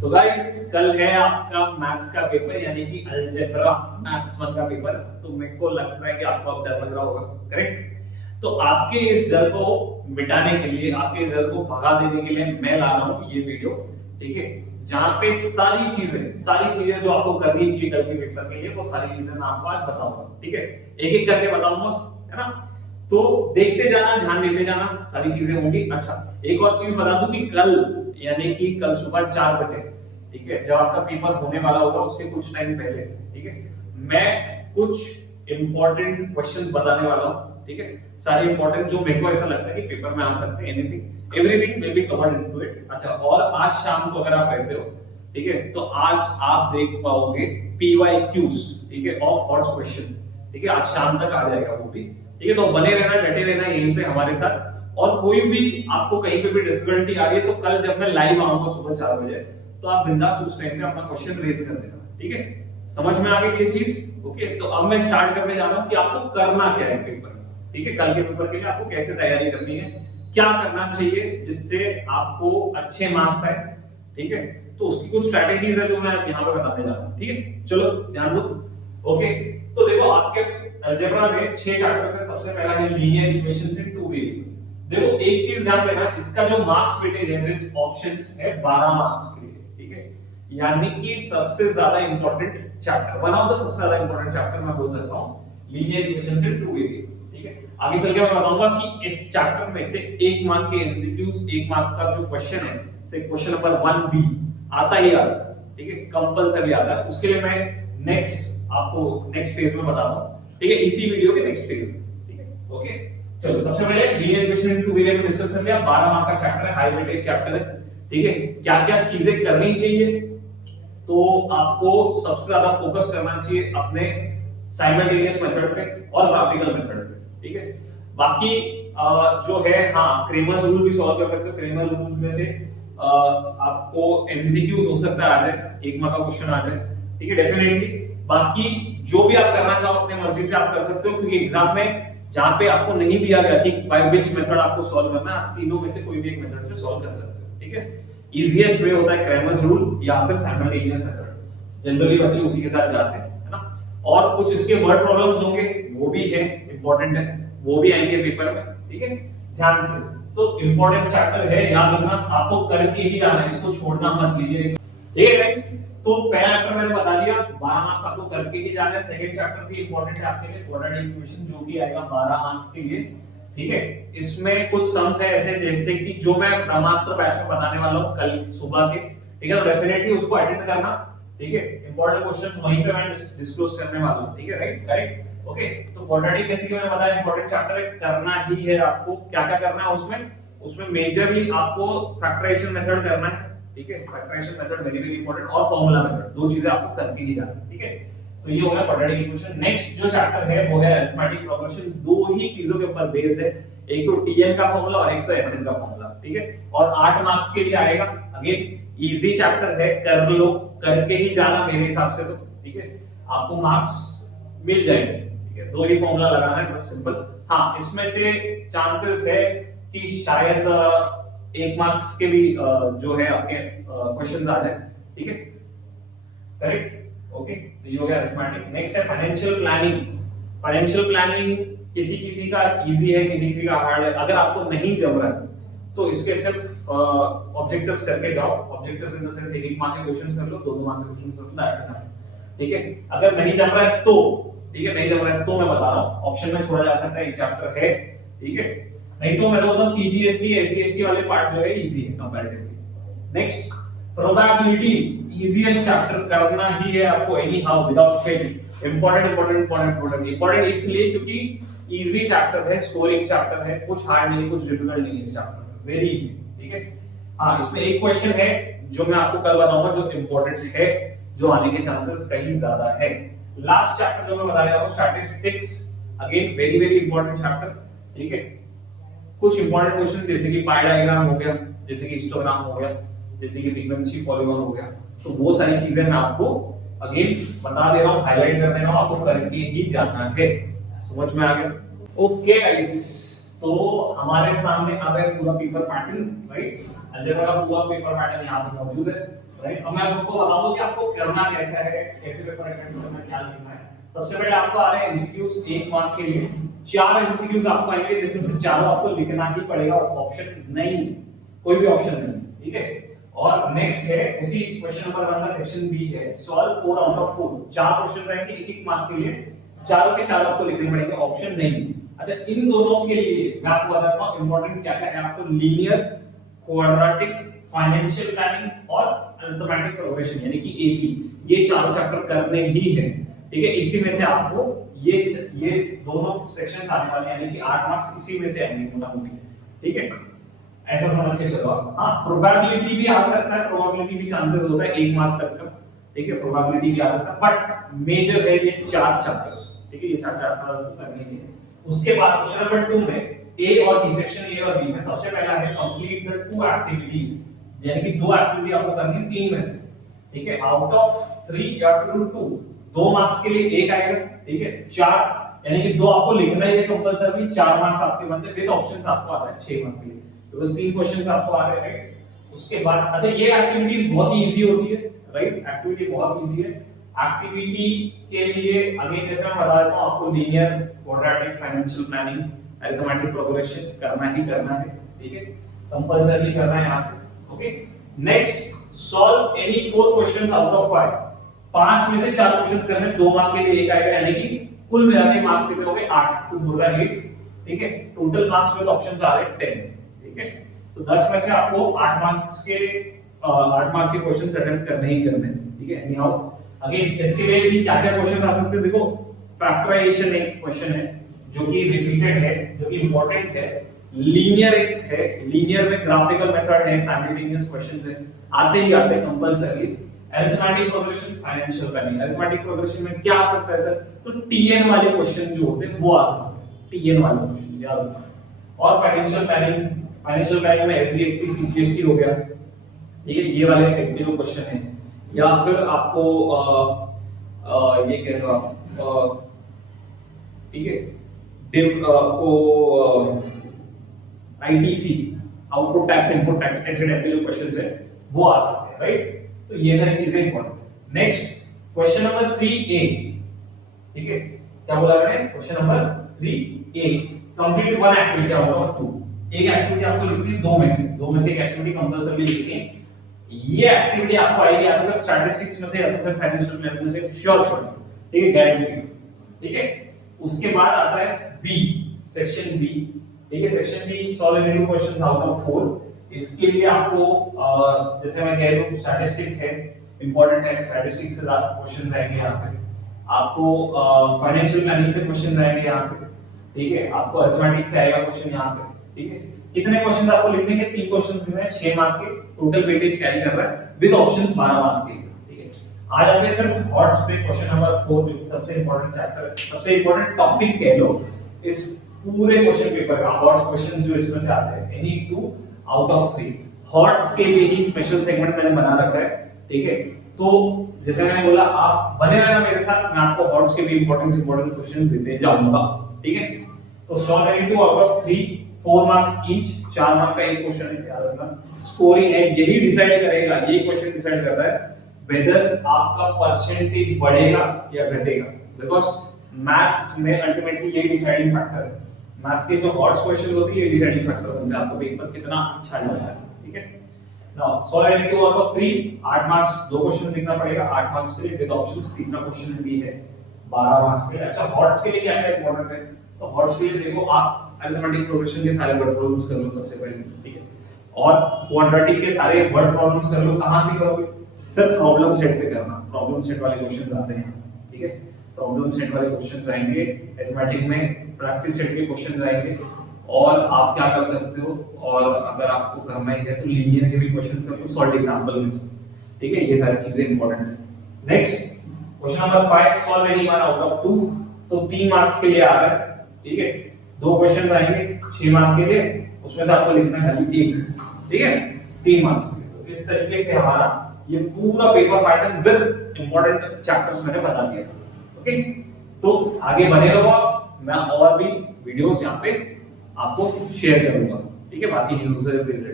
तो गाइस कल है आपका मैथ्स का पेपर यानी कि अलजेब्रा मैथ्स 1 का पेपर। तो मेरे को लगता है कि आपको अब डर लग रहा होगा, करेक्ट। तो आपके इस डर को मिटाने के लिए, आपके इस डर को भगा देने के लिए मैं ला रहा हूँ ये वीडियो, ठीक है। जहां पे सारी चीजें जो आपको करनी चाहिए कल के पेपर के लिए, वो सारी चीजें मैं आपको आज बताऊंगा, ठीक है। एक एक करके बताऊंगा, है ना। तो देखते जाना, ध्यान देते जाना, सारी चीजें होंगी। अच्छा, एक और चीज बता दूं कि कल यानी कि कल सुबह 4 बजे, ठीक है, जब आपका पेपर होने वाला होगा उसके कुछ टाइम पहले, ठीक है, मैं कुछ इंपॉर्टेंट क्वेश्चंस बताने वाला हूं, ठीक है। सारे इंपॉर्टेंट जो मेरे को ऐसा लगता है कि पेपर में आ सकते हैं, everything will be covered into it. अच्छा, और आज शाम को अगर आप रहते हो, ठीक है, तो आज आप देख पाओगे PYQs, ठीक है, ऑफ हॉट्स क्वेश्चन, ठीक है, आज शाम तक आ जाएगा वो भी, ठीक है। तो बने रहना, डटे रहना यहीं पे हमारे साथ। और कोई भी आपको कहीं पे भी डिफिकल्टी आ रही है तो कल जब मैं लाइव आऊंगा सुबह 4 बजे, तो आप बिंदास उस टाइम पे अपना क्वेश्चन रेज कर देना, ठीक है। समझ में आ गई ये चीज? ओके, तो अब मैं स्टार्ट करने जा रहा हूं कि आपको करना क्या है पेपर में, ठीक है। कल के पेपर के लिए आपको कैसे तैयारी करनी है, क्या करना चाहिए जिससे आपको अच्छे मार्क्स आए, ठीक है। तो उसकी कुछ स्ट्रेटेजीज है जो मैं यहाँ पे बताने जा रहा हूँ, ठीक है। चलो ध्यान दो। ओके, तो देखो आपके अलजेब्रा में 6 चैप्टर्स है। सबसे पहला है लीनियर इक्वेशंस इन टू वेरिएबल। देखो एक चीज ध्यान देना, इसका जो मार्क्स वेटेज है विद ऑप्शंस है 12 मार्क्स के लिए, ठीक है। यानी कि सबसे ज्यादा important chapter, one of the सबसे ज्यादा इंपॉर्टेंट चैप्टर मैं बोल सकता हूं लीनियर इक्वेशंस इन टू वेरिएबल, ठीक है। आगे चल के मैं बताऊंगा कि इस चैप्टर में से 1 मार्क के एमसीक्यूज, 1 मार्क का जो क्वेश्चन है, से क्वेश्चन नंबर 1B आता ही आता है, ठीक है, कंपलसरी आता है। उसके लिए मैं नेक्स्ट आपको नेक्स्ट फेज में बताता हूं, ठीक है, इसी वीडियो के नेक्स्ट फेज में, ठीक है। ओके, चलो सबसे पहले linear equation in two variable discuss कर लिया। 12 मार्क का चैप्टर है, हाई वेटेज चैप्टर है, ठीक है। क्या क्या चीजें करनी चाहिए, तो आपको सबसे ज्यादा फोकस करना चाहिए अपने साइमल्टेनियस मेथड पे और ग्राफिकल मेथड पे, ठीक है। बाकी जो है, हाँ, क्रेमर्स रूल भी सॉल्व कर सकते हो। क्रेमर्स रूल में से आपको एमसीक्यूज हो सकता है आ जाए, 1 मार्क का क्वेश्चन आ जाए, ठीक है, डेफिनेटली। बाकी जो भी आप करना चाहो अपने मर्जी से आप कर सकते हो, क्योंकि एग्जाम में जहां पे आपको नहीं दिया गया कि बाय विच मेथड आपको सॉल्व करना है, आप तीनों में से कोई भी एक मेथड से सॉल्व कर सकते हो, ठीक है। इजीएस्ट वे होता है क्रेमर्स रूल या फिर साइमल्टेनियस मेथड, जनरली बच्चे उसी के साथ जाते हैं, है ना। और कुछ इसके वर्ड प्रॉब्लम्स होंगे, वो भी है, इंपॉर्टेंट है, वो भी आएंगे पेपर में, ठीक है, ध्यान से। तो इंपॉर्टेंट चैप्टर है, याद रखना, आपको करके ही जाना है, इसको छोड़ना मत लीजिए, ठीक है गाइस। तो पहला चैप्टर मैंने बता दिया, 12 मार्क्स आपको करके ही जाना है। सेकंड चैप्टर भी इंपॉर्टेंट है आपके लिए, क्वाड्रेटिक इक्वेशन, जो भी आएगा 12 मार्क्स के लिए, ठीक है। इसमें कुछ सम्स है ऐसे, जैसे कि जो मैं ब्रह्मास्त्र बैच में बताने वाला हूं कल सुबह के, ठीक है, तो डेफिनेटली उसको अटेंड करना, ठीक है। इंपॉर्टेंट क्वेश्चंस वहीं पे मैं डिस्क्लोज करने वाला हूं, ठीक है, राइट, करेक्ट। ओके, तो क्वाड्रेटिक जैसे कि मैंने बताया इंपॉर्टेंट चैप्टर है, करना ही है आपको। क्या क्या करना है उसमें मेजरली आपको फैक्टराइजेशन मेथड करना है, ठीक है। Factorisation method very very important, और फार्मूला मेथड, दो चीजें आपको करके ही जाना है, ठीक है। तो ये हो गया क्वाड्रेटिक इक्वेशन। नेक्स्ट जो चैप्टर है वो है अरिथमेटिक प्रोग्रेशन। दो ही चीजों के ऊपर बेस्ड है, एक तो टीएन का फार्मूला और एक तो एसएन का फार्मूला, ठीक है। और 8 मार्क्स के लिए आएगा। अगेन इजी चैप्टर है, कर लो, करके ही जाना मेरे हिसाब से तो, ठीक है, आपको मार्क्स मिल जाएंगे, ठीक है। दो ही फार्मूला लगाना है, बस सिंपल। हाँ, इसमें से चांसेस है कि शायद 1 मार्क्स के भी जो है आपके क्वेश्चंस आ जाए, ठीक है, करेक्ट। ओके, तो ये हो गया अरिथमेटिक। नेक्स्ट है फाइनेंशियल प्लानिंग। फाइनेंशियल प्लानिंग किसी किसी का इजी है, किसी किसी का हार्ड है। अगर आपको नहीं जम रहा है तो इसके सिर्फ ऑब्जेक्टिव्स करके जाओ। Objectives in the sense 1 mark के क्वेश्चंस कर लो, 2 मार्क के क्वेश्चंस कर लो, दैट्स इनफ, ठीक है। अगर नहीं जम रहा है तो, ठीक है, नहीं जम रहा है तो मैं बता रहा हूं ऑप्शन में छोड़ा जा सकता है, ये चैप्टर है, ठीक है। नहीं तो मैं तो बोलता हूं सीजीएसटी एसजीएसटी वाले पार्ट जो है इजी है comparatively. Next, probability, easiest chapter करना ही है आपको any how without fail. Important इसलिए क्योंकि इजी चैप्टर है, स्कोरिंग चैप्टर है, कुछ हार्ड नहीं, कुछ डिफिकल्ट नहीं है इस चैप्टर में, वेरी इजी, ठीक है। हाँ, इसमें एक क्वेश्चन है जो मैं आपको कल बताऊंगा, जो इंपॉर्टेंट है, जो आने के चांसेस कहीं ज्यादा है। लास्ट चैप्टर जो मैं बता रहा हूं statistics, again very very important chapter, ठीक है। कुछ इंपॉर्टेंट क्वेश्चन जैसे कि पाई डायग्राम हो गया, जैसे कि हिस्टोग्राम हो गया, जैसे कि फ्रीक्वेंसी पॉलीगॉन हो गया, तो वो सारी चीजें मैं आपको अगेन बता दे रहा हूं, हाईलाइट कर दे रहा हूं, आपको करके ही जाना है। समझ में आ गया? ओके गाइस, तो हमारे सामने अब है पूरा पेपर पैटर्न, राइट। अलजेब्रा का पूरा पेपर पैटर्न यहां पे मौजूद है। राइट। अब मैं आपको बताऊं कि आपको करना कैसा है, कैसे पेपर अटेंड करना, क्या लिखना है। सबसे पहले आपको आ रहे हैं एमसीक्यूज 1 मार्क के लिए। 4 एमसीक्यूज आपको आएंगे जिसमें से चारों आपको लिखना ही पड़ेगा, ऑप्शन नहीं है, कोई भी ऑप्शन नहीं, ठीक है। और नेक्स्ट है उसी क्वेश्चन नंबर 1 का सेक्शन बी है, सॉल्व 4 आउट ऑफ 4। 4 क्वेश्चन रहेंगे 1-1 मार्क के लिए, चारों के चारों आपको लिखने पड़ेंगे, ऑप्शन नहीं। अच्छा, इन दोनों के लिए मैं आपको बताता हूं इंपॉर्टेंट क्या क्या है। आपको लीनियर, क्वाड्रेटिक, फाइनेंशियल प्लानिंग और अरिथमेटिक प्रोग्रेशन यानी कि एपी, ये चारों चैप्टर करने ही है, ठीक है। इसी में से आपको ये दोनों सेक्शंस आने वाले हैं, यानी कि 8 मार्क्स इसी में से आएंगे मोटा मोटी, ठीक है। ऐसा समझ के चलो आप। हाँ, प्रोबेबिलिटी भी आ सकता है, प्रोबेबिलिटी भी चांसेस होता है 1 मार्क तक का, ठीक है। प्रोबेबिलिटी भी आ सकता है, बट मेजर है ये 4 चैप्टर्स, ठीक है। ये 4 चैप्टर करने हैं। उसके बाद क्वेश्चन नंबर 2 में ए और बी, सेक्शन ए और बी में सबसे पहला है कंप्लीट द 2 एक्टिविटीज, यानी कि 2 एक्टिविटी आपको करनी है 3 में से, ठीक है। Out of 3 you have to do 2, 2 marks के लिए 1 आएगा, ठीक है। 4 यानी कि 2 आपको लिखना ही है कंपलसरी, 4 मार्क्स आपके बनते हैं, विद ऑप्शंस आपको आता है 6 मार्क्स के लिए, बिकॉज़ 3 क्वेश्चंस आपको आ रहे हैं। उसके बाद अच्छा, ये एक्टिविटीज बहुत ही इजी होती है, राइट। एक्टिविटी बहुत इजी है। एक्टिविटी के लिए अगेन जैसे मैं बता देता हूं आपको, linear, quadratic, financial planning, arithmetic progression करना ही करना है, ठीक है। कंपलसरी करना है यहाँ पे, okay. Next, solve any 4 questions out of 5। 5 में से 4 क्वेश्चंस करने, 2 मार्क के लिए 1 आएगा, यानी कि कुल मिला के मार्क्स कितने हो गए 8, 2 4 8, ठीक है। टोटल मार्क्स में ऑप्शंस आ रहे हैं 10, ठीक है। तो 10 में से आपको 8 मार्क्स के 8 मार्क के क्वेश्चंस अटेम्प्ट करने ही करने हैं, ठीक है। एनी हाउ अगेन इसके लिए भी क्या क्या क्वेश्चन आ सकते हैं, देखो फैक्टराइजेशन एक क्वेश्चन है जो कि रिपीटेड है, जो कि इंपॉर्टेंट है। लीनियर एक है, लीनियर में ग्राफिकल मेथड है, साइमल्टेनियस क्वेश्चंस है, आते ही आते compulsory. Arithmetic progression, financial planning. Arithmetic progression में क्या आ सकता है सर, तो टीएन वाले क्वेश्चन जो होते हैं वो आ सकते हैं, टीएन वाले क्वेश्चन याद रखना। और फाइनेंशियल प्लानिंग, फाइनेंशियल प्लानिंग में एसजीएसटी, सीजीएसटी हो गया, ठीक है। ये वाले टाइप के जो क्वेश्चन है, या फिर आपको ये कह लो आप, ठीक है, ITC, output tax, input tax, ऐसे टाइप के जो क्वेश्चंस है वो आ सकते हैं, राइट। तो ये सारी चीजें important. Next question number 3A, ठीक है। क्या बोला मैंने, question number 3A, complete 1 activity out of 2। एक एक्टिविटी आपको लिखनी है 2 में से एक एक्टिविटी कंपलसरी लिखनी है। ये एक्टिविटी आपको आएगी या तो स्टैटिस्टिक्स में से या तो फिर फाइनेंशियल प्लानिंग में से, श्योर, ठीक है, गारंटी, ठीक है। उसके बाद आता है बी, सेक्शन बी, ठीक है। Section B, solve any questions out of 4। इसके लिए आपको जैसे मैं कह रहा हूं स्टैटिस्टिक्स है, इंपॉर्टेंट है, स्टैटिस्टिक्स से ज्यादा क्वेश्चंस आएंगे यहाँ पे। आपको फाइनेंशियल प्लानिंग से क्वेश्चन आएंगे यहाँ पे, ठीक है। आपको अरिथमेटिक से आएगा क्वेश्चन यहाँ पे, ठीक है। कितने क्वेश्चंस आपको लिखने के, 3 क्वेश्चंस लिखने हैं, 6 मार्क के, टोटल वेटेज कैरी कर रहा है, विद ऑप्शंस 12 मार्क के, ठीक है। आ जाते हैं फिर हॉट्स पे, क्वेश्चन नंबर 4 जो सबसे इंपॉर्टेंट चैप्टर है, सबसे इंपॉर्टेंट टॉपिक कह लो इस पूरे क्वेश्चन पेपर का। हॉट्स क्वेश्चन जो इसमें से आते हैं, एनी 2 आउट ऑफ 3। हॉट्स के लिए ही स्पेशल सेगमेंट मैंने बना रखा है, ठीक है। तो जैसे मैंने बोला, आप बने रहना मेरे साथ, मैं आपको हॉट्स के भी इंपॉर्टेंट क्वेश्चन देते जाऊंगा, ठीक है। तो solve any 2 out of 3, 4 marks each, 4 mark का एक क्वेश्चन है, याद रखना। स्कोरिंग है, यही डिसाइड करेगा, ये क्वेश्चन डिसाइड करता है वेदर आपका परसेंटेज बढ़ेगा या घटेगा, बिकॉज़ मैथ्स में अल्टीमेटली ये डिसाइडिंग फैक्टर है। मैथ्स के जो हॉट्स क्वेश्चन होते हैं ये डिसाइडिंग फैक्टर बनते हैं, आपको पेपर कितना अच्छा जाता है, ठीक है। Now solve any 2 out of 3, 8 marks, 2 question लिखना पड़ेगा, 8 मार्क्स के लिए विद ऑप्शंस। तीसरा क्वेश्चन भी है 12 मार्क्स के लिए। अच्छा, हॉट्स के लिए क्या क्या इंपॉर्टेंट है, तो हॉट्स के लिए देखो, आप अरिथमेटिक प्रोग्रेशन के सारे वर्ड प्रॉब्लम्स कर लो सबसे पहले, ठीक है। और क्वाड्रेटिक के सारे वर्ड प्रॉब्लम्स कर लो। कहां से करोगे सर, प्रॉब्लम सेट से करना, प्रॉब्लम सेट वाले क्वेश्चंस आते हैं, ठीक है। प्रॉब्लम सेट वाले क्वेश्चंस आएंगे, अरिथमेटिक में प्रैक्टिस सेट के क्वेश्चंस आएंगे। और आप क्या कर सकते हो, और अगर आपको करना ही है तो लीनियर के भी क्वेश्चंस कर लो, सॉल्व एग्जांपल में से, ठीक है। ये सारी चीजें इंपॉर्टेंट है। Next question number 5, solve any one out of 2, तो 3 मार्क्स के लिए आ रहा है, ठीक है। 2 क्वेश्चन आएंगे 6 मार्क के लिए, उसमें से आपको लिखना है खाली 1, ठीक है, 3 मार्क्स के लिए। तो इस तरीके से हमारा ये पूरा paper pattern with important chapters मैंने बता दिया, ओके। तो आगे बने रहो आप, मैं और भी वीडियोस यहाँ पे आपको शेयर करूंगा, ठीक है, बाकी चीजों से रिलेटेड।